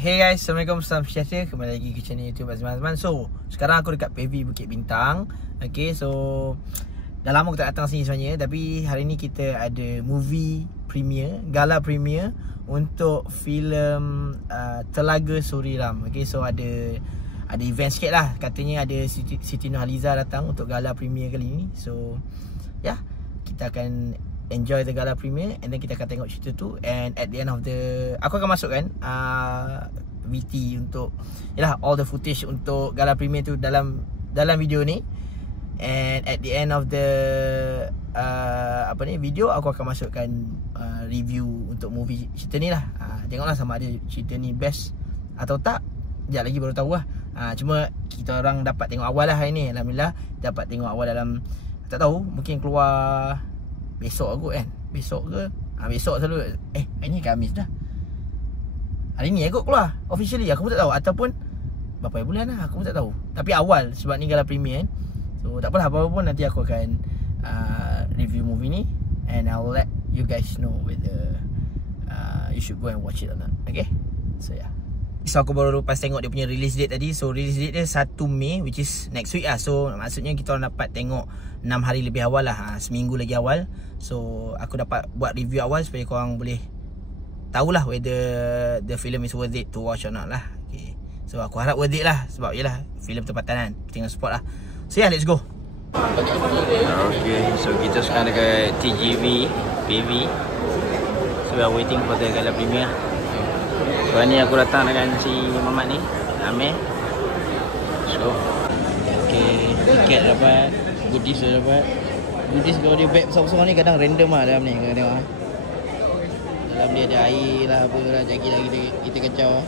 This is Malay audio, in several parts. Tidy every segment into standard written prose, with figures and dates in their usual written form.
Hey guys, Assalamualaikum, salam sejahtera. Kembali lagi ke channel YouTube Azman Azman. So, sekarang aku dekat PV Bukit Bintang. Okay, so dah lama aku tak datang sini sebenarnya. Tapi hari ni kita ada movie premiere, gala premiere untuk filem Telaga Suriram. Okay, so ada event sikit lah. Katanya ada Siti Nurhaliza datang untuk gala premiere kali ni. So, ya, kita akan enjoy the gala premiere and then kita akan tengok cerita tu, and at the end of the aku akan masukkan VT untuk yalah all the footage untuk gala premiere tu dalam video ni, and at the end of the video aku akan masukkan review untuk movie cerita ni lah. Tengoklah sama ada cerita ni best atau tak, sekejap lagi baru tahu lah. Cuma kita orang dapat tengok awal lah hari ni. Alhamdulillah dapat tengok awal dalam, tak tahu, mungkin keluar besok aku kan. Besok ke? Besok selalu. Hari ni Khamis dah. Hari ni aku keluar officially, aku pun tak tahu. Ataupun berapa bulan lah, aku pun tak tahu. Tapi awal sebab ni gala premier kan. So tak apalah, apa-apa pun nanti aku akan review movie ni, and I'll let you guys know whether you should go and watch it or not. Okay? So yeah. So aku baru lepas tengok dia punya release date tadi. So release date dia 1 Mei, which is next week lah. So maksudnya kita orang dapat tengok 6 hari lebih awal lah, seminggu lagi awal. So aku dapat buat review awal supaya korang boleh tahulah whether the film is worth it to watch or not lah. Okay. So aku harap worth it lah, sebab yelah filem tempatan kan, kita tengok support lah. So yeah, let's go. Okay, so kita sekarang dekat TGV PV. So we are waiting for the gala premiere. So ni aku datang dengan si Mamat ni, Amir. So okay, tiket dapat, goodies dah dapat. Goodies kalau dia bag besar-besar ni kadang random lah dalam ni, kau tengok lah. Dalam dia ada air lah, apa lah, jagi lah kita kacau.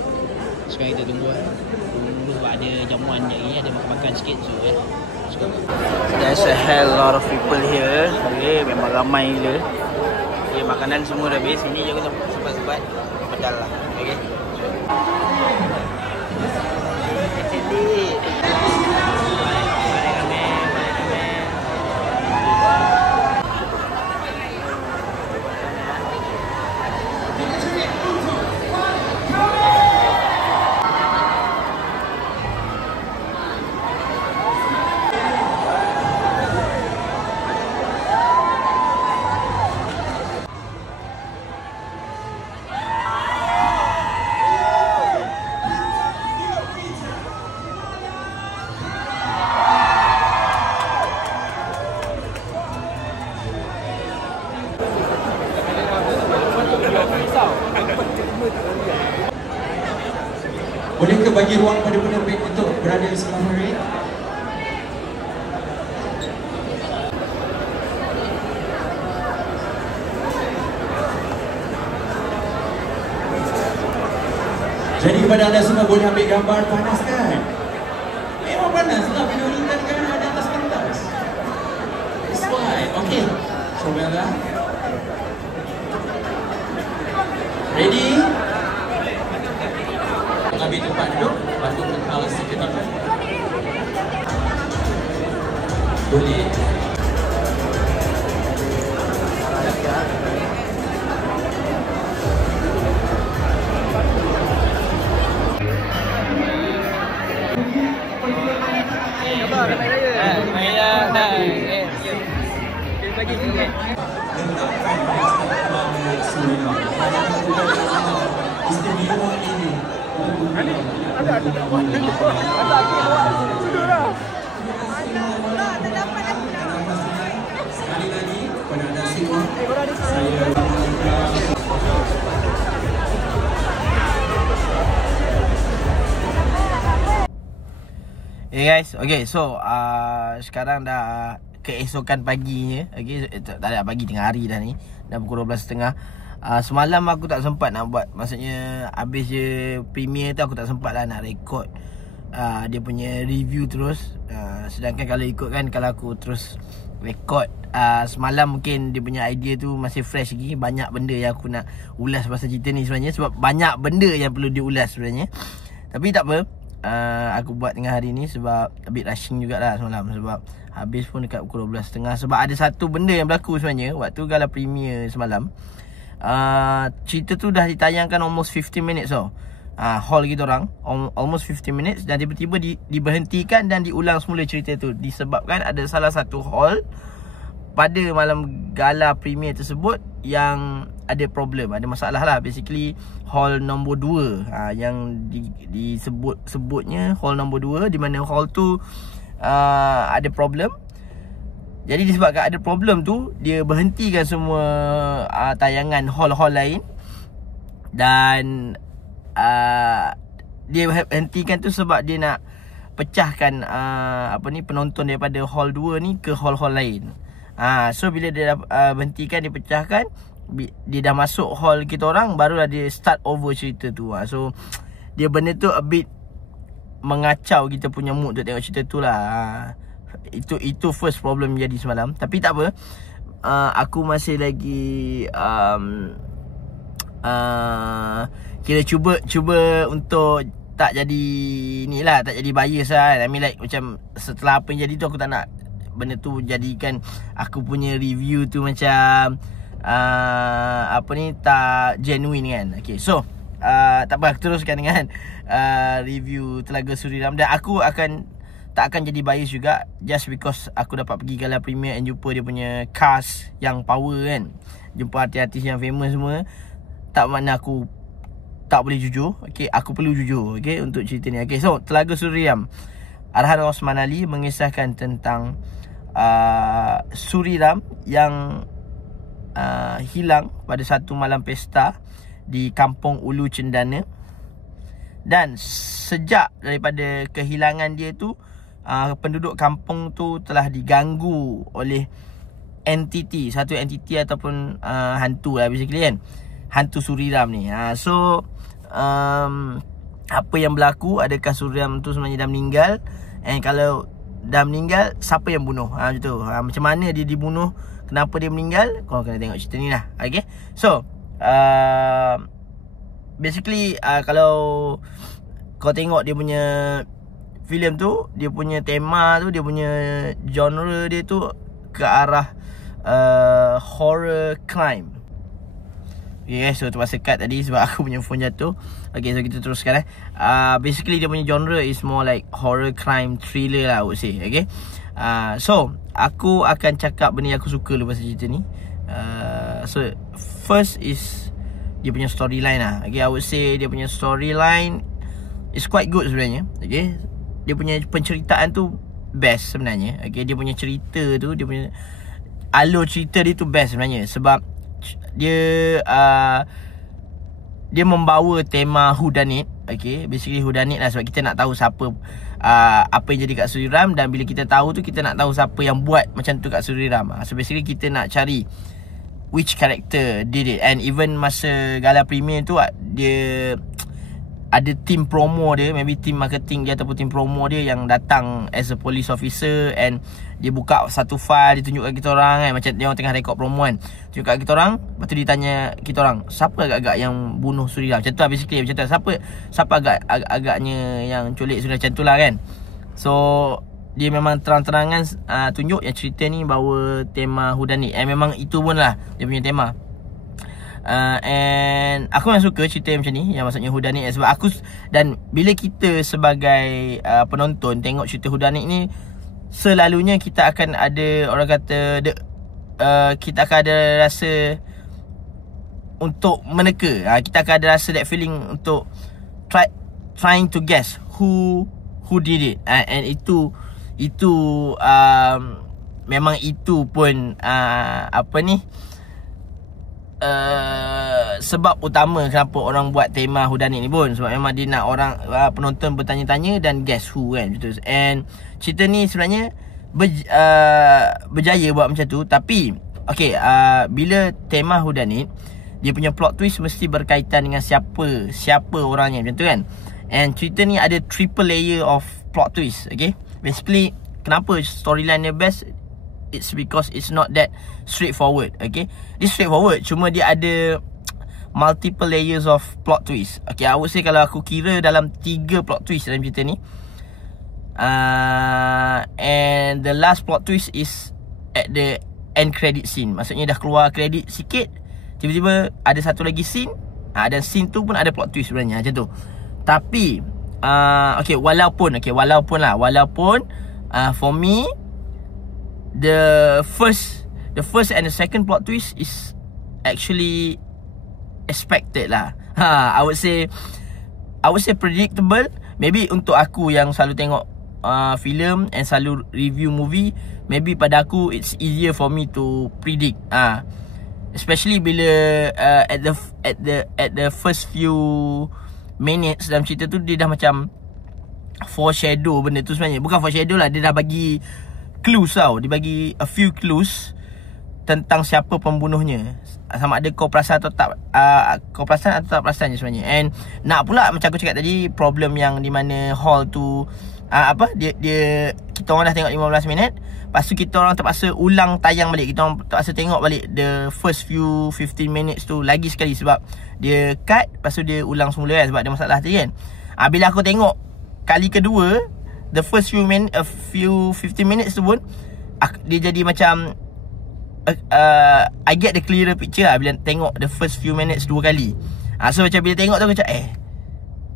Sekarang kita tunggu lah. Tunggu sebab ada jamuan sekejap lagi, ada makan-makan sikit. So let's go. There's a hell lot of people here. Okay, memang ramai gila. Okay, makanan semua dah habis. Ini je aku sempat-sempat pedal lah. Okay. Bolehkah bagi ruang pada penerbit untuk berada di sebelah mereka? Jadi kepada anda semua, boleh ambil gambar. Panas kan? Memang panas lah bila kita ada atas pentas. That's why. Okay, so well lah. Ready? Ambil tempat duduk, bantu kekal seketika. Boleh. Bagi sikit. Istimewa ini. Ada buat ada sudah dah. Sekali lagi kepada anda semua, saya Hey guys, okay, so sekarang dah keesokan paginya. Okay, tak ada pagi, tengah hari dah ni. Dah pukul 12.30. Semalam aku tak sempat nak buat, maksudnya habis je premiere tu aku tak sempat lah nak record dia punya review terus. Sedangkan kalau ikutkan, kalau aku terus record semalam, mungkin dia punya idea tu masih fresh lagi. Banyak benda yang aku nak ulas pasal cerita ni sebenarnya, sebab banyak benda yang perlu diulas sebenarnya. Tapi tak apa, aku buat tengah hari ni sebab a bit rushing jugalah semalam, sebab habis pun dekat pukul 12.30. Sebab ada satu benda yang berlaku sebenarnya waktu gala premiere semalam. Cerita tu dah ditayangkan almost 15 minutes tau. hall kita orang almost 15 minutes, dan tiba-tiba diberhentikan dan diulang semula cerita tu disebabkan ada salah satu hall pada malam gala premier tersebut yang ada problem, ada masalah lah. Basically hall nombor 2 yang disebutnya hall nombor 2, di mana hall tu ada problem. Jadi disebabkan ada problem tu, dia berhentikan semua tayangan hall-hall lain. Dan dia hentikan tu sebab dia nak pecahkan penonton daripada hall 2 ni ke hall-hall lain. So bila dia berhentikan, dia pecahkan, dia dah masuk hall kita orang, barulah dia start over cerita tu. So dia benda tu a bit mengacau kita punya mood untuk tengok cerita tu lah. Itu first problem jadi semalam. Tapi tak apa, aku masih lagi kira cuba untuk tak jadi ni lah, tak jadi bias lah. I mean like macam setelah apa yang jadi tu, aku tak nak benda tu jadikan aku punya review tu macam tak genuine kan. Okay, so tak apa, aku teruskan dengan review Telaga Suriram. Dan aku tak akan jadi bias juga, just because aku dapat pergi gala premier and jumpa dia punya cast yang power kan, jumpa artis-artis yang famous semua. Tak makna aku tak boleh jujur. Okay, aku perlu jujur, okay, untuk cerita ni. Okay, so Telaga Suriram, arahan Osman Ali, mengisahkan tentang Suriram yang hilang pada satu malam pesta di Kampung Ulu Cendana. Dan sejak daripada kehilangan dia tu, penduduk kampung tu telah diganggu oleh satu entiti ataupun hantu lah basically kan, hantu Suriram ni. So apa yang berlaku, adakah Suriram tu sebenarnya dah meninggal, and kalau dah meninggal, siapa yang bunuh, macam tu. Macam mana dia dibunuh, kenapa dia meninggal, kau kena tengok cerita ni lah. Okay, so basically kalau kau tengok dia punya filem tu, dia punya tema tu, dia punya genre dia tu ke arah horror crime. Okay, so terpaksa cut tadi sebab aku punya phone jatuh. Okay, so kita teruskan basically dia punya genre is more like horror crime thriller lah, I would say. Okay, so aku akan cakap benda yang aku suka lepas cerita ni. So first is dia punya storyline lah. Okay, I would say dia punya storyline is quite good sebenarnya. Okay, dia punya penceritaan tu best sebenarnya. Okay, dia punya cerita tu, dia punya alur cerita dia tu best sebenarnya. Sebab dia membawa tema whodunit. Okay, basically whodunit lah, sebab kita nak tahu siapa apa yang jadi kat Suriram. Dan bila kita tahu tu, kita nak tahu siapa yang buat macam tu kat Suriram. So basically kita nak cari which character did it. And even masa gala premier tu, dia ada team promo dia, maybe team marketing dia ataupun team promo dia yang datang as a police officer, and dia buka satu file, dia tunjukkan kita orang kan, macam dia orang tengah rekod promo kan, tunjukkan kita orang. Lepas tu dia tanya kita orang, siapa agak-agak yang bunuh Suriram, macam tu lah basically, macam tu. Siapa agaknya yang culik Suriram, macam tu lah kan. So dia memang terang-terangan tunjuk yang cerita ni bawa tema whodunit, and memang itu pun lah dia punya tema. And aku memang suka cerita macam ni, yang maksudnya whodunit. Sebab aku, dan bila kita sebagai penonton tengok cerita whodunit ni, selalunya kita akan ada, orang kata kita akan ada rasa untuk meneka. Kita akan ada rasa that feeling untuk trying to guess who did it. And itu memang itu pun sebab utama kenapa orang buat tema whodunit ni pun. Sebab memang dia nak orang penonton bertanya-tanya dan guess who kan, betul. And cerita ni sebenarnya berjaya buat macam tu. Tapi okay, bila tema whodunit, dia punya plot twist mesti berkaitan dengan siapa orangnya, macam tu kan. And cerita ni ada triple layer of plot twist. Okay, basically kenapa storyline dia best, it's because it's not that straightforward. Okay, dia straightforward, cuma dia ada multiple layers of plot twist. Okay, I would say kalau aku kira dalam 3 plot twist dalam cerita ni, and the last plot twist is at the end credit scene. Maksudnya dah keluar credit sikit, tiba-tiba ada satu lagi scene, dan scene tu pun ada plot twist sebenarnya, macam tu. Tapi okay, walaupun for me the first and the second plot twist is actually expected lah. I would say predictable. Maybe untuk aku yang selalu tengok film and selalu review movie, maybe pada aku it's easier for me to predict. Especially bila at the first few minutes dalam cerita tu, dia dah macam foreshadow benda tu sebenarnya. Bukan foreshadow lah, dia dah bagi clues tau. Dia bagi a few clues tentang siapa pembunuhnya. Sama ada kau perasan atau tak, kau perasan atau tak perasan je sebenarnya. And nak pula macam aku cakap tadi, problem yang di mana hall tu dia kita orang dah tengok 15 minit, lepas tu kita orang terpaksa ulang tayang balik. Kita orang terpaksa tengok balik the first few 15 minutes tu lagi sekali, sebab dia cut, lepas tu dia ulang semula kan, sebab ada masalah tadi kan. Bila aku tengok kali kedua, the first few 15 minutes tu pun dia jadi macam I get the clearer picture lah bila tengok the first few minutes dua kali. So macam bila tengok tu aku macam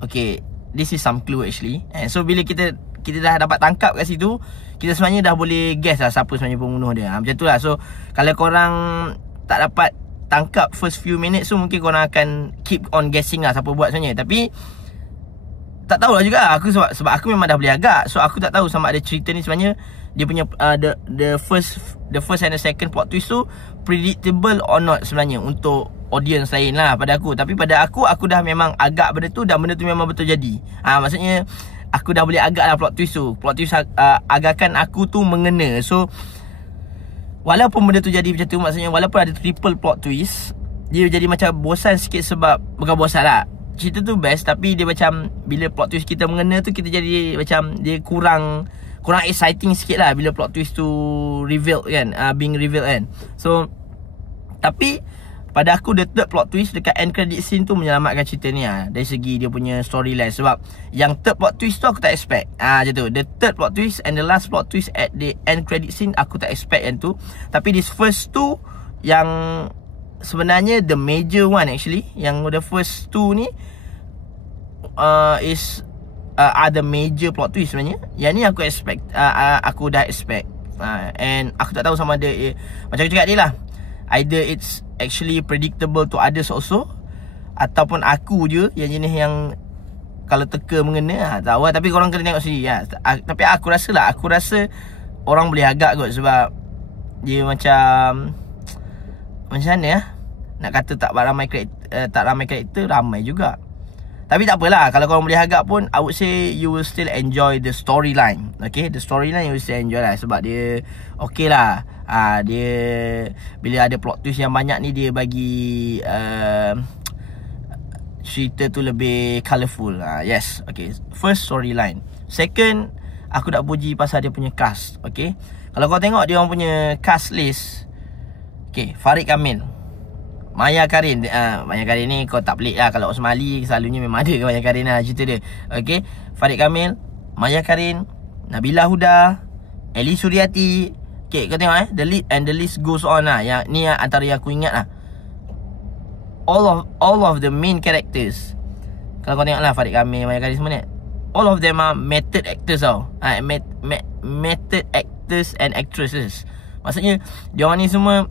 okay, this is some clue actually. So bila kita dah dapat tangkap kat situ, kita sebenarnya dah boleh guess lah siapa sebenarnya pembunuh dia. Macam tu lah. So kalau korang tak dapat tangkap first few minutes tu, mungkin korang akan keep on guessing lah siapa buat sebenarnya. Tapi tak tahulah juga aku, sebab aku memang dah boleh agak. So aku tak tahu sama ada cerita ni sebenarnya dia punya the first and the second plot twist tu predictable or not sebenarnya untuk audience lain lah pada aku. Tapi pada aku dah memang agak benda tu, dan benda tu memang betul jadi. Maksudnya aku dah boleh agak lah plot twist tu. Plot twist agakkan aku tu mengena. So walaupun benda tu jadi macam tu, maksudnya walaupun ada triple plot twist, dia jadi macam bosan sikit. Sebab bukan bosan lah, cerita tu best, tapi dia macam bila plot twist kita mengena tu, kita jadi macam dia kurang exciting sikit lah bila plot twist tu revealed kan, being revealed kan. So tapi pada aku the third plot twist dekat end credit scene tu menyelamatkan cerita ni dari segi dia punya storyline. Sebab yang third plot twist tu aku tak expect. Macam tu, the third plot twist and the last plot twist at the end credit scene aku tak expect yang tu. Tapi this first two yang sebenarnya the major one actually, yang the first two ni is ada major plot twist sebenarnya. Yang ni aku expect, aku dah expect. And aku tak tahu sama ada macam aku cakap dia lah, either it's actually predictable to others also, ataupun aku je yang jenis yang kalau teka mengena. Tak tahu lah, tapi korang kena tengok sendiri lah. Tapi aku rasa orang boleh agak kot, sebab dia macam mana ya, nak kata tak ramai karakter, ramai juga. Tapi tak apalah, kalau korang boleh agak pun, I would say you will still enjoy the storyline. Okay, the storyline you will still enjoy lah, sebab dia okay lah. Dia bila ada plot twist yang banyak ni, dia bagi cerita tu lebih colourful. Yes, okay, first storyline. Second, aku nak puji pasal dia punya cast. Okay, kalau kau tengok dia orang punya cast list, okay, Farid Kamil, Maya Karin. Maya Karin ni kau tak pelik lah, kalau Osmali selalunya memang ada Maya Karin lah cerita dia. Okay, Farid Kamil, Maya Karin, Nabila Huda, Eli Suryati. Okay, kau tengok the list goes on lah. Yang ni antara yang aku ingat lah. All of the main characters, kalau kau tengok lah, Farid Kamil, Maya Karin semua ni, all of them are method actors tau. Method actors and actresses. Maksudnya diorang ni semua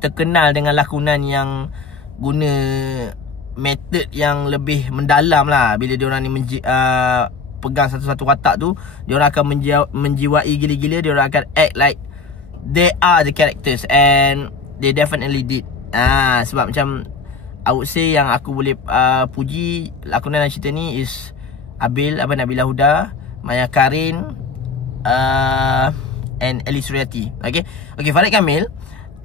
terkenal dengan lakonan yang guna method yang lebih mendalam lah. Bila diorang ni pegang satu-satu watak tu, diorang akan menjiwai gila-gila. Diorang akan act like they are the characters, and they definitely did. Sebab macam I would say yang aku boleh puji lakonan dalam cerita ni is Nabila Huda, Maya Karin, and Eli Suryati. Okay, Farid Kamil,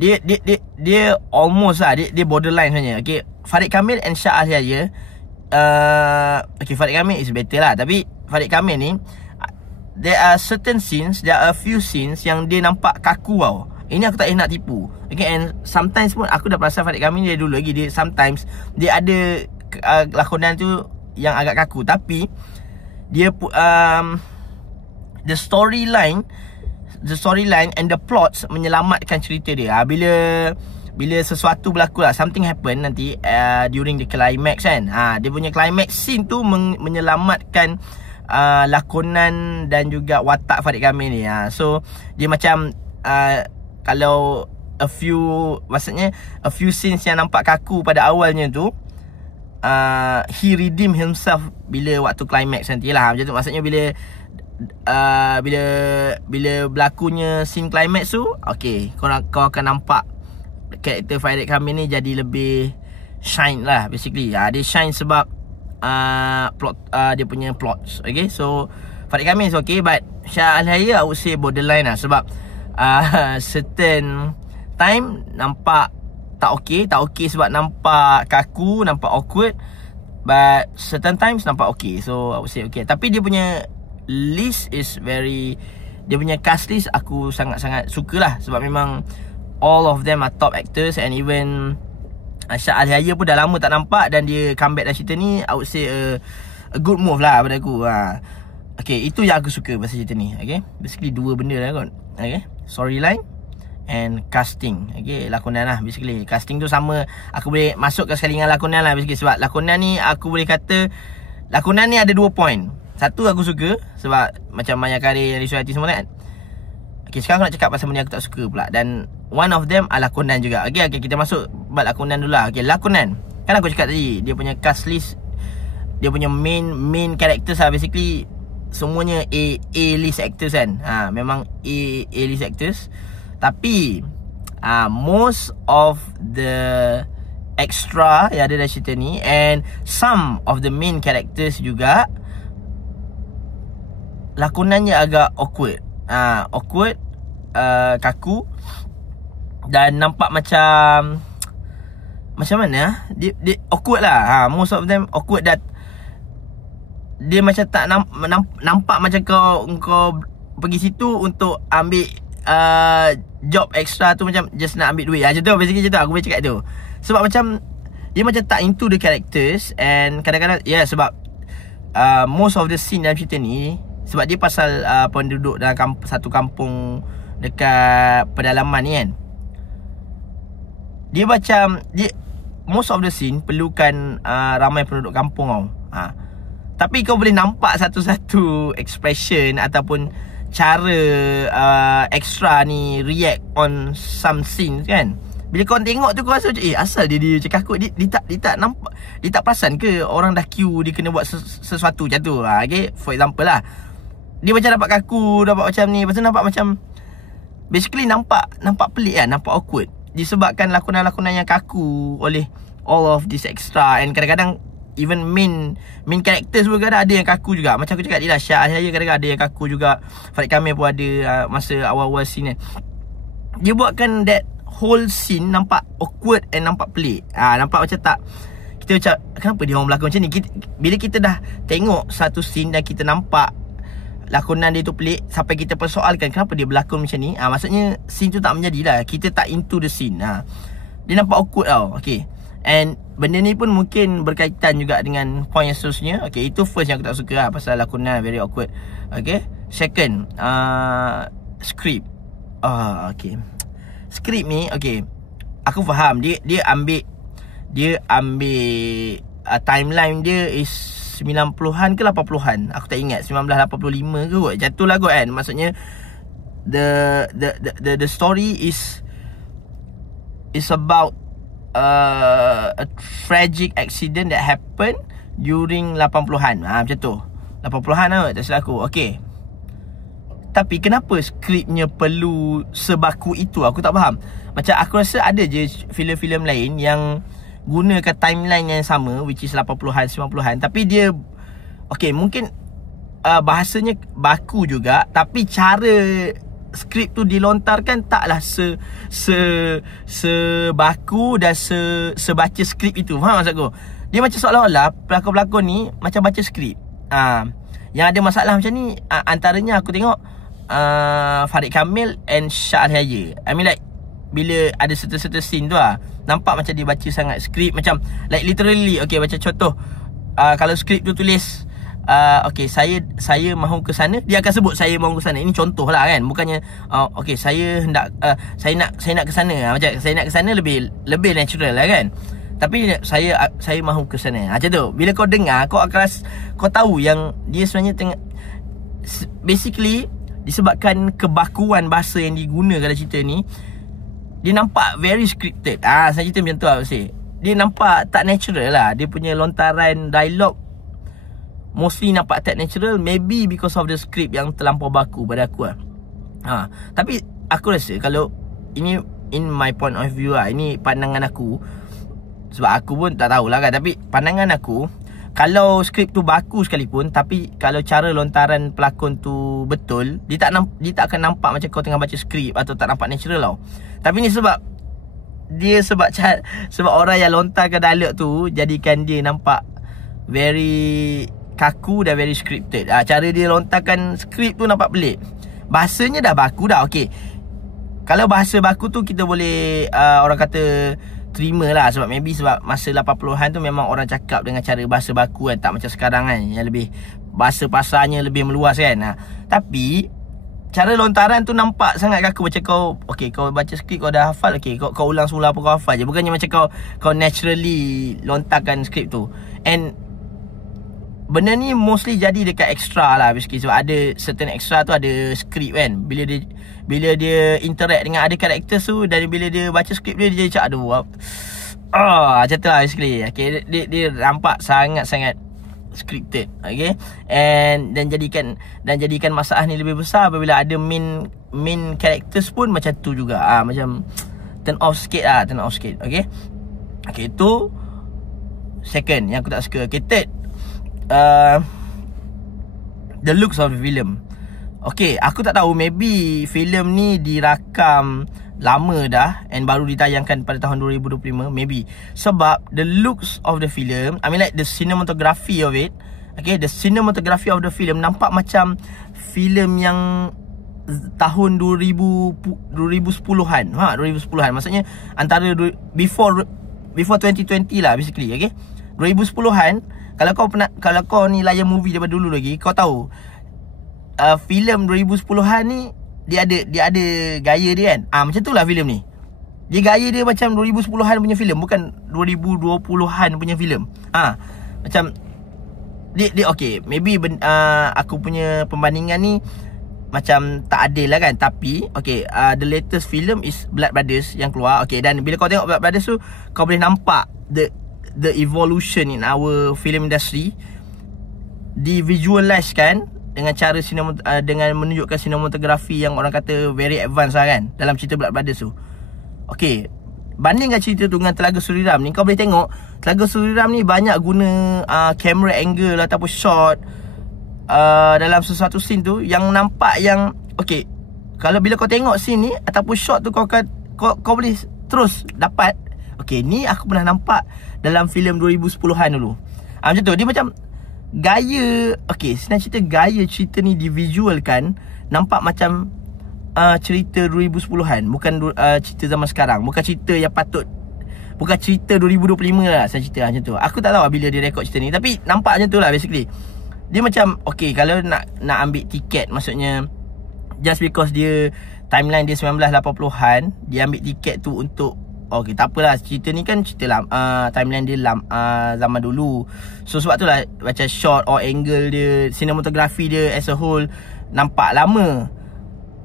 dia almost lah, dia borderline sebenarnya. Okay, Farid Kamil and Shah Alyaya. Okay, Farid Kamil is better lah, tapi Farid Kamil ni, there are a few scenes yang dia nampak kaku tau. Ini aku tak nak tipu. Okay, and sometimes pun aku dah perasan Farid Kamil dia dulu lagi, sometimes dia ada lakonan tu yang agak kaku. Tapi dia the storyline and the plots menyelamatkan cerita dia. Bila bila sesuatu berlaku lah, something happen nanti during the climax kan. Dia punya climax scene tu menyelamatkan lakonan dan juga watak Farid Kamil ni. So dia macam kalau a few scenes yang nampak kaku pada awalnya tu, he redeem himself bila waktu climax nanti lah. Macam tu maksudnya, bila berlakunya scene climax tu, okay, kau akan nampak karakter Farid Kamil ni jadi lebih shine lah basically. Dia shine sebab dia punya plots. Okay, so Farid Kamil is okay, but Shah Al-Hayya I would say borderline lah. Sebab certain time nampak tak okay sebab nampak kaku, nampak awkward. But certain times nampak okay, so I would say okay. Tapi dia punya list is dia punya cast list aku sangat-sangat suka lah. Sebab memang all of them are top actors. And even Shah Al-Hayya pun dah lama tak nampak, dan dia comeback dalam cerita ni, I would say a good move lah pada aku. Okay, itu yang aku suka pasal cerita ni. Okay, basically dua benda lah kot. Okay, storyline and casting. Okay, lakonan lah basically. Casting tu sama, aku boleh masukkan sekali dengan lakonan lah basically. Sebab lakonan ni, aku boleh kata lakonan ni ada 2 point. Satu, aku suka sebab macam Maya Karir, Rizwan Hati semua kan. Okay, sekarang aku nak cakap pasal benda yang aku tak suka pula. Dan one of them adalah lakonan juga. Okay, kita masuk bab lakonan dulu lah. Okay, lakonan, kan aku cakap tadi, dia punya cast list, dia punya main characters lah basically, semuanya A-list actors kan. Memang A-list actors. Tapi most of the extra yang ada dalam cerita ni, and some of the main characters juga, lakonannya agak awkward. Kaku, dan nampak macam mana dia awkward lah. Most of them awkward, dan dia macam tak nampak macam kau pergi situ untuk ambil job extra tu, macam just nak ambil duit. Macam tu basically, macam tu aku boleh cakap tu. Sebab macam dia macam tak into the characters. And kadang-kadang sebab most of the scene dalam cerita ni, sebab dia pasal penduduk dalam satu kampung dekat pedalaman ni kan. Dia macam most of the scene perlukan ramai penduduk kampung tau. Tapi kau boleh nampak satu-satu expression ataupun cara extra ni react on some scenes kan. Bila kau tengok tu, kau rasa macam asal dia macam kaku. Dia tak nampak, dia tak perasan ke orang dah queue, dia kena buat sesuatu macam tu. Okay, for example lah, dia macam nampak kaku, nampak macam ni, lepas tu nampak macam basically nampak pelik kan, nampak awkward, disebabkan lakonan-lakonan yang kaku oleh all of this extra. And kadang-kadang even main characters pun kadang ada yang kaku juga. Macam aku cakap tadi lah, Shah Al-Hayya kadang-kadang ada yang kaku juga. Farid Kamil pun ada masa awal-awal scene kan. Dia buatkan that whole scene nampak awkward and nampak pelik. Nampak macam tak, kita macam kenapa dia orang berlakon macam ni. Bila kita dah tengok satu scene dan kita nampak lakonan dia tu pelik, sampai kita persoalkan kenapa dia berlakon macam ni, maksudnya scene tu tak menjadilah. Kita tak into the scene. Dia nampak awkward tau. Okay, and benda ni pun mungkin berkaitan juga dengan point yang seterusnya. Okay, itu first yang aku tak suka lah, pasal lakonan very awkward. Okay, second, script. Okay, script ni, okay, aku faham dia ambil timeline dia is 90-an ke 80-an, aku tak ingat, 1985 ke kot, jatuh lah kot kan. Maksudnya the story is about a tragic accident that happened during 80-an. Macam tu, 80-an lah, tak silap aku. Okay, tapi kenapa skripnya perlu sebaku itu, aku tak faham. Macam aku rasa ada je filem-filem lain yang gunakan timeline yang sama, which is 80-an, 90-an, tapi dia okay, mungkin bahasanya baku juga, tapi cara skrip tu dilontarkan taklah sebaku dan sebaca skrip itu. Faham maksud aku? Dia macam seolah-olah pelakon-pelakon ni macam baca skrip. Yang ada masalah macam ni antaranya aku tengok Farid Kamil and Shah Al-Hayya. I mean like, bila ada certain scene tu nampak macam dia baca sangat skrip, macam like literally. Okay, macam contoh, kalau skrip tu tulis okay, saya mahu ke sana, dia akan sebut saya mahu ke sana. Ini contoh lah kan, bukannya okay, saya hendak saya nak ke sana. Macam saya nak ke sana lebih natural lah kan. Tapi saya mahu ke sana. Macam tu. Bila kau dengar, kau akan kau tahu yang dia sebenarnya tengah, basically disebabkan kebakuan bahasa yang digunakan dalam cerita ni, dia nampak very scripted. Saya cerita macam tu lah Sih. Dia nampak tak natural lah. Dia punya lontaran dialog mostly nampak tak natural. Maybe because of the script yang terlampau baku pada aku lah. Tapi aku rasa kalau ini in my point of view lah, ini pandangan aku, sebab aku pun tak tahulah kan. Tapi pandangan aku, kalau skrip tu baku sekalipun, tapi kalau cara lontaran pelakon tu betul, dia tak akan nampak macam kau tengah baca skrip, atau tak nampak natural tau. Tapi ni sebab orang yang lontarkan dialog tu jadikan dia nampak very kaku dan very scripted. Cara dia lontarkan skrip tu nampak pelik. Bahasanya dah baku dah. Okay, kalau bahasa baku tu kita boleh orang kata terima lah, sebab maybe sebab masa 80-an tu memang orang cakap dengan cara bahasa baku kan, tak macam sekarang kan, yang lebih bahasa pasarnya lebih meluas kan. Tapi cara lontaran tu nampak sangat kaku. Macam kau, okay, kau baca skrip kau dah hafal, okay, kau ulang semula apa kau hafal je. Bukannya macam kau naturally lontarkan skrip tu. And benda ni mostly jadi dekat extra lah basically, sebab ada certain extra tu ada skrip kan. Bila dia interact dengan ada karakter tu, dan bila dia baca skrip dia jadi macam aduh, macam tu lah basically. Okay, dia nampak sangat-sangat scripted. Okay, dan jadikan masalah ni lebih besar apabila ada main characters pun macam tu juga. Macam turn off sikit. Okay, itu second yang aku tak suka. Okay, third, the looks of the film. Okay, aku tak tahu, maybe filem ni dirakam lama dah and baru ditayangkan pada tahun 2025, maybe. Sebab the looks of the film, I mean like the cinematography of it, okay, the cinematography of the film nampak macam filem yang tahun 2010-an. 2010-an. Maksudnya antara before 2020 lah basically, okay. 2010-an, kalau kau ni layan movie daripada dulu lagi, kau tahu filem 2010-an ni dia ada gaya dia kan. Macam tu lah filem ni. Dia gaya dia macam 2010-an punya filem, bukan 2020-an punya filem. Macam dia okay, maybe aku punya perbandingan ni macam tak adil lah kan. Tapi okay, the latest film is Blood Brothers yang keluar. Okay, dan bila kau tengok Blood Brothers tu, kau boleh nampak the evolution in our film industry. Di visualize kan dengan cara dengan menunjukkan sinematografi yang orang kata very advanced lah kan dalam cerita Blood Brothers tu. Okay, bandingkan cerita tu dengan Telaga Suriram ni, kau boleh tengok Telaga Suriram ni banyak guna camera angle ataupun shot dalam sesuatu scene tu yang nampak yang okay, kalau bila kau tengok scene ni ataupun shot tu, kau boleh terus dapat okay, ni aku pernah nampak dalam filem 2010-an dulu. Macam tu, dia macam gaya, okay, senang cerita, gaya cerita ni divisualkan nampak macam cerita 2010-an, bukan cerita zaman sekarang, bukan cerita yang bukan cerita 2025 lah saya cerita macam tu. Aku tak tahu bila dia rekod cerita ni, tapi nampak macam tu lah basically. Dia macam okay, kalau nak ambil tiket, maksudnya just because dia timeline dia 1980-an, dia ambil tiket tu untuk okay, tak apalah, cerita ni kan cerita timeline dia zaman dulu. So sebab tu lah macam shot or angle dia, cinematography dia as a whole nampak lama.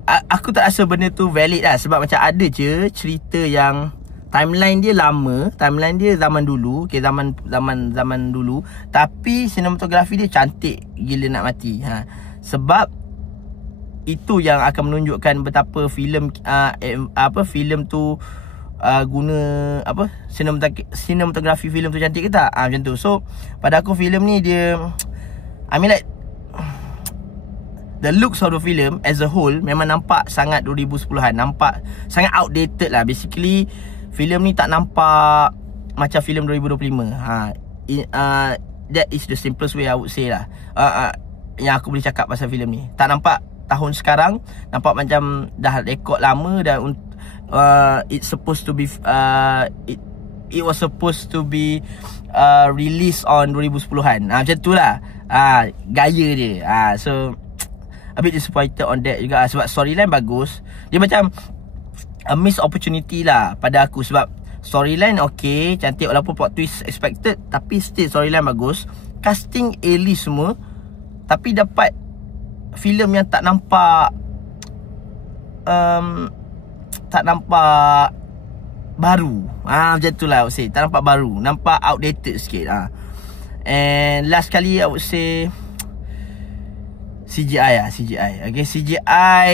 Aku tak rasa benda tu valid lah. Sebab macam ada je cerita yang timeline dia lama, timeline dia zaman dulu, okay, zaman dulu, tapi cinematography dia cantik gila nak mati. Sebab itu yang akan menunjukkan betapa filem filem tu guna sinematografi filem tu cantik ke tak, macam tu. So pada aku filem ni dia, I mean like the looks of the film as a whole memang nampak sangat 2010-an, nampak sangat outdated lah basically. Filem ni tak nampak macam filem 2025. That is the simplest way I would say lah. Yang aku boleh cakap pasal filem ni, tak nampak tahun sekarang, nampak macam dah rekod lama. Dan it's supposed to be it was supposed to be released on 2010-an. Macam tu lah. gaya dia. So a bit disappointed on that juga sebab storyline bagus. Dia macam a missed opportunity lah pada aku sebab storyline okay, cantik walaupun plot twist expected, tapi still storyline bagus. Casting A-list semua, tapi dapat filem yang tak nampak baru. Macam tu lah I would say. Tak nampak baru, nampak outdated sikit. And last kali I would say CGI. Okay, CGI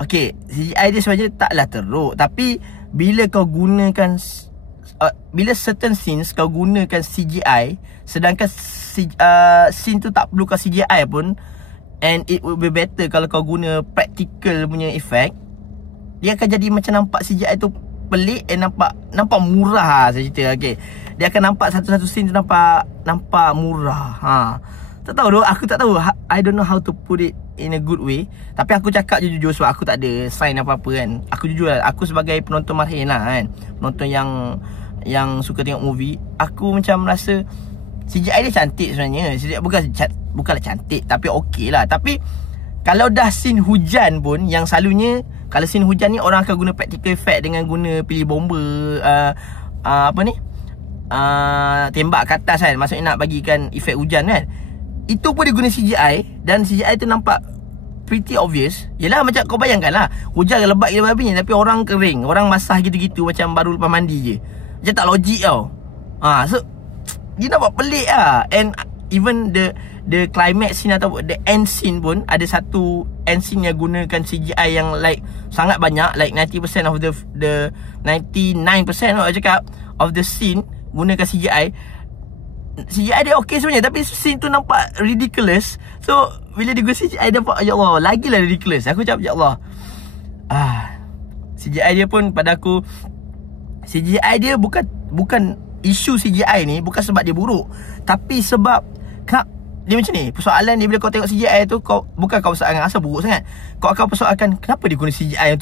okay, CGI dia sebenarnya taklah teruk, tapi bila kau gunakan bila certain scenes kau gunakan CGI, sedangkan scene tu tak perlu kau CGI pun, and it would be better kalau kau guna practical punya effect, dia akan jadi macam nampak CGI tu pelik and nampak murah saya cerita. Okay, dia akan nampak satu-satu scene tu nampak murah. Tak tahu tu, aku tak tahu. I don't know how to put it in a good way. Tapi aku cakap je jujur sebab aku tak ada sign apa-apa kan. Aku jujur lah, aku sebagai penonton marhin lah kan, penonton yang suka tengok movie, aku macam rasa CGI dia cantik sebenarnya. Bukanlah cantik, tapi okey lah. Tapi kalau dah scene hujan pun, yang selalunya kalau scene hujan ni orang akan guna practical effect dengan guna pilih bomba, tembak ke atas kan, maksudnya nak bagikan efek hujan kan. Itu pun dia guna CGI, dan CGI tu nampak pretty obvious. Yelah, macam kau bayangkan lah, hujan lebat gila babi ni, tapi orang kering, orang basah gitu-gitu macam baru lepas mandi je. Macam tak logik tau. So dia nampak pelik lah. And even the climax scene atau the end scene pun, ada satu end scene yang gunakan CGI yang like sangat banyak, like 90% of the 99% I cakap of the scene gunakan CGI dia okey sebenarnya, tapi scene tu nampak ridiculous. So bila dia guna CGI dia nampak, ya Allah, lagilah ridiculous. Aku cakap, ya Allah, CGI dia pun pada aku, CGI dia bukan isu CGI ni bukan sebab dia buruk, tapi sebab dia macam ni. Persoalan dia bila kau tengok CGI tu, kau bukan kau persoalan asal buruk sangat, kau akan persoalkan kenapa dia guna CGI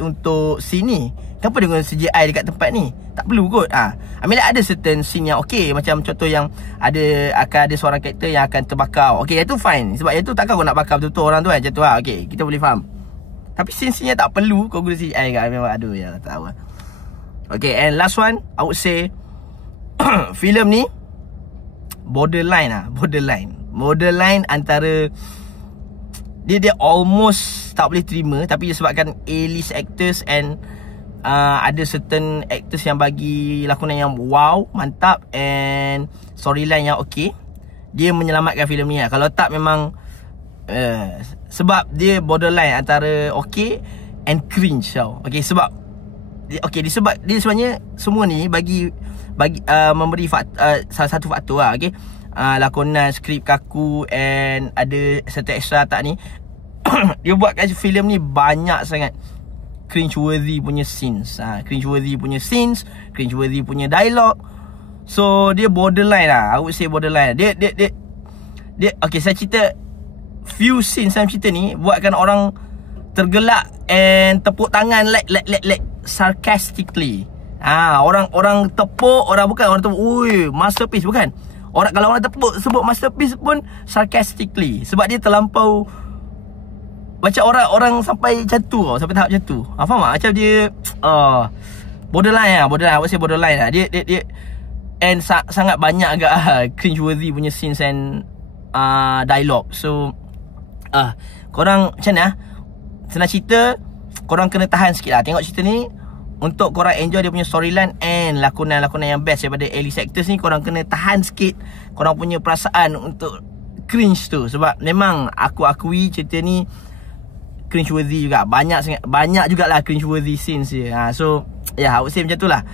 untuk scene ni. Kenapa dia guna CGI dekat tempat ni? Tak perlu kot. I mean, ada certain scene yang okay, macam contoh yang akan ada seorang karakter yang akan terbakar. Okay, itu fine, sebab itu takkan kau nak bakar betul-betul orang tu kan, macam tu lah. Okay, kita boleh faham. Tapi scene-scene yang tak perlu kau guna CGI kan, memang aduh ya, tak tahu. Okay, and last one I would say filem ni borderline antara dia almost tak boleh terima, tapi disebabkan A-list actors and ada certain actors yang bagi lakonan yang wow, mantap, and storyline yang okay, dia menyelamatkan filem ni lah. Kalau tak memang sebab dia borderline antara okay and cringe tau. Okay, sebab disebab dia sebenarnya semua ni bagi memberi salah satu faktor lah. Okay, lakonan, skrip kaku, and ada satu extra tak ni dia buatkan filem ni banyak sangat cringe-worthy punya scenes, cringe-worthy punya dialog. So dia borderline lah, I would say borderline. Dia okay, saya cerita few scenes dalam cerita ni buatkan orang tergelak and tepuk tangan like sarcastically. Orang tepuk, orang tepuk, ui, masterpiece, bukan. Kalau orang tepuk sebut masterpiece pun sarcastically, sebab dia terlampau macam orang sampai macam tu, sampai tahap macam tu. Faham tak? Macam dia borderline, I would say borderline lah. Dia and sangat banyak agak cringe worthy punya scenes and dialogue. So korang macam mana? Senang cerita, korang kena tahan sikit lah tengok cerita ni untuk korang enjoy dia punya storyline and lakonan-lakonan yang best daripada A-list actors ni. Korang kena tahan sikit korang punya perasaan untuk cringe tu, sebab memang aku akui cerita ni cringe worthy juga. Banyak jugalah cringe worthy scenes dia. So I would say macam tu lah.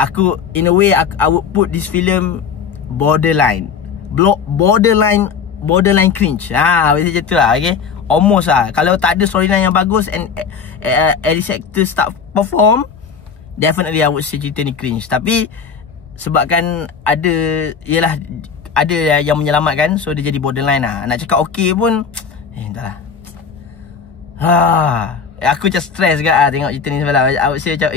Aku in a way I would put this film borderline cringe. Macam tu lah. Okay, almost lah. Kalau tak ada storyline yang bagus and A-list actors tak perform, definitely I would say cerita ni cringe. Tapi sebabkan ada yang menyelamatkan, so dia jadi borderline lah. Nak cakap okay pun entahlah. Aku macam stress juga tengok cerita ni semalam. I would say macam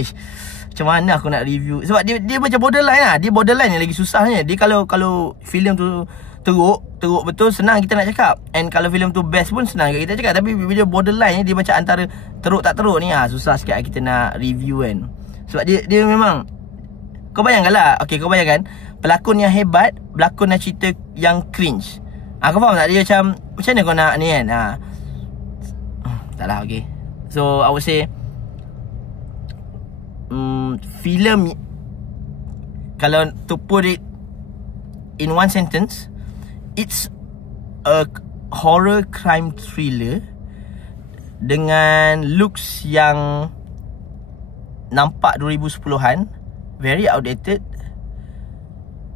macam mana aku nak review. Sebab dia macam borderline lah. Dia borderline yang lagi susahnya. Dia kalau filem tu teruk betul, senang kita nak cakap. And kalau filem tu best pun senang kita cakap. Tapi bila borderline, dia macam antara teruk tak teruk ni, susah sikit kita nak review kan. Sebab dia memang, kau bayangkan lah, okay, kau bayangkan pelakon yang hebat berlakon nak cerita yang cringe. Kau faham tak? Dia macam mana kau nak ni kan? Tak lah, okay. So I would say filem, kalau to put it in one sentence, it's a horror crime thriller dengan looks yang nampak 2010-an, very outdated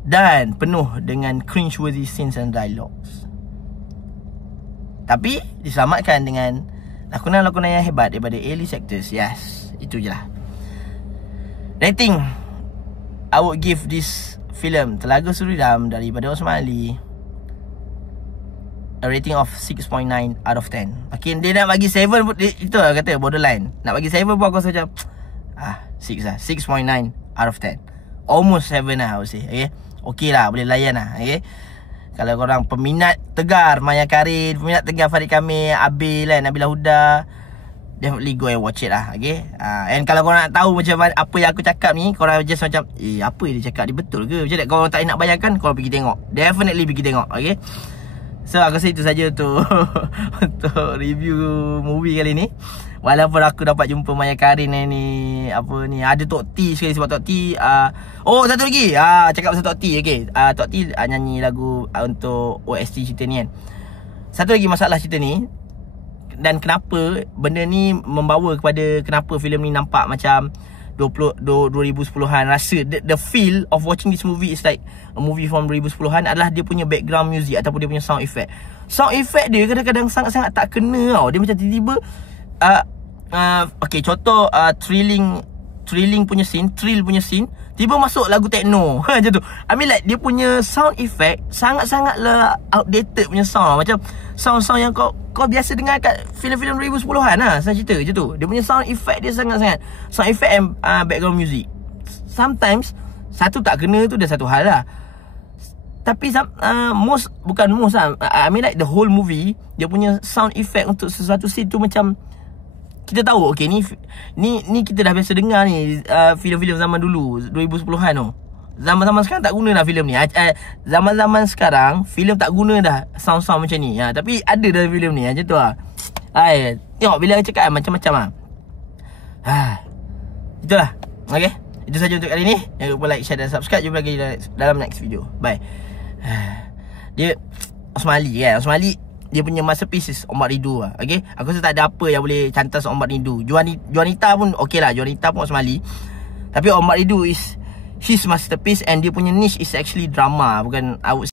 dan penuh dengan cringe-worthy scenes and dialogues. Tapi diselamatkan dengan lakonan-lakonan yang hebat daripada A-list actors. Yes, itu je lah. Rating, I would give this film Telaga Suridam daripada Osman Ali a rating of 6.9 out of 10. Okay, dia nak bagi 7 pun, itu lah kata borderline. Nak bagi 7 pun aku rasa macam 6 lah, 6.9 out of 10. Almost 7 lah, I would say. Okay lah, boleh layan lah. Okay, kalau korang peminat tegar Maya Karin, peminat tegar Farid Kamil, Abil kan, Nabila Huda, definitely go and watch it lah. Okay, and kalau korang nak tahu macam apa yang aku cakap ni, korang just macam apa yang dia cakap, dia betul ke? Macam korang tak nak bayangkan, korang pergi tengok. Definitely pergi tengok. Okay, so aku rasa itu saja untuk untuk review movie kali ni. Walaupun aku dapat jumpa Maya Karin ni, apa ni, ada Tok T sekali. Sebab Tok T satu lagi, cakap pasal Tok T. Okay, Tok T nyanyi lagu untuk OST cerita ni kan. Satu lagi masalah cerita ni, dan kenapa benda ni membawa kepada kenapa filem ni nampak macam 2010-an. Rasa the feel of watching this movie is like a movie from 2010-an adalah dia punya background music ataupun dia punya sound effect. Sound effect dia kadang-kadang sangat-sangat tak kena tau. Dia macam tiba-tiba okay, contoh thrill punya scene, tiba masuk lagu techno macam tu. I mean like dia punya sound effect sangat-sangatlah outdated punya sound. Macam sound-sound yang kau biasa dengar kat filem-filem 2010-an lah. Saya cerita je tu. Dia punya sound effect dia sangat-sangat, sound effect and background music, sometimes satu tak kena tu dah satu hal lah. Tapi bukan most lah, I mean like the whole movie, dia punya sound effect untuk sesuatu scene tu macam kita tahu, okay, ni kita dah biasa dengar ni, filem-filem zaman dulu 2010-an tu. Zaman-zaman sekarang tak guna dah filem ni. Zaman-zaman sekarang filem tak guna dah sound-sound macam ni. Tapi ada dah filem ni macam tu lah. Tengok bila cakap macam-macam lah. Itulah. Okay, itu saja untuk kali ni. Jangan lupa like, share dan subscribe. Jumpa lagi dalam next video. Bye. Dia Osman Ali kan, Osman Ali, dia punya masterpiece Ombak Rindu lah. Okay, aku rasa tak ada apa yang boleh cantas Ombak Rindu. Juanita pun okay lah, Juanita pun Osman Ali. Tapi Ombak Rindu is his masterpiece, and dia punya niche is actually drama. Bukan, I would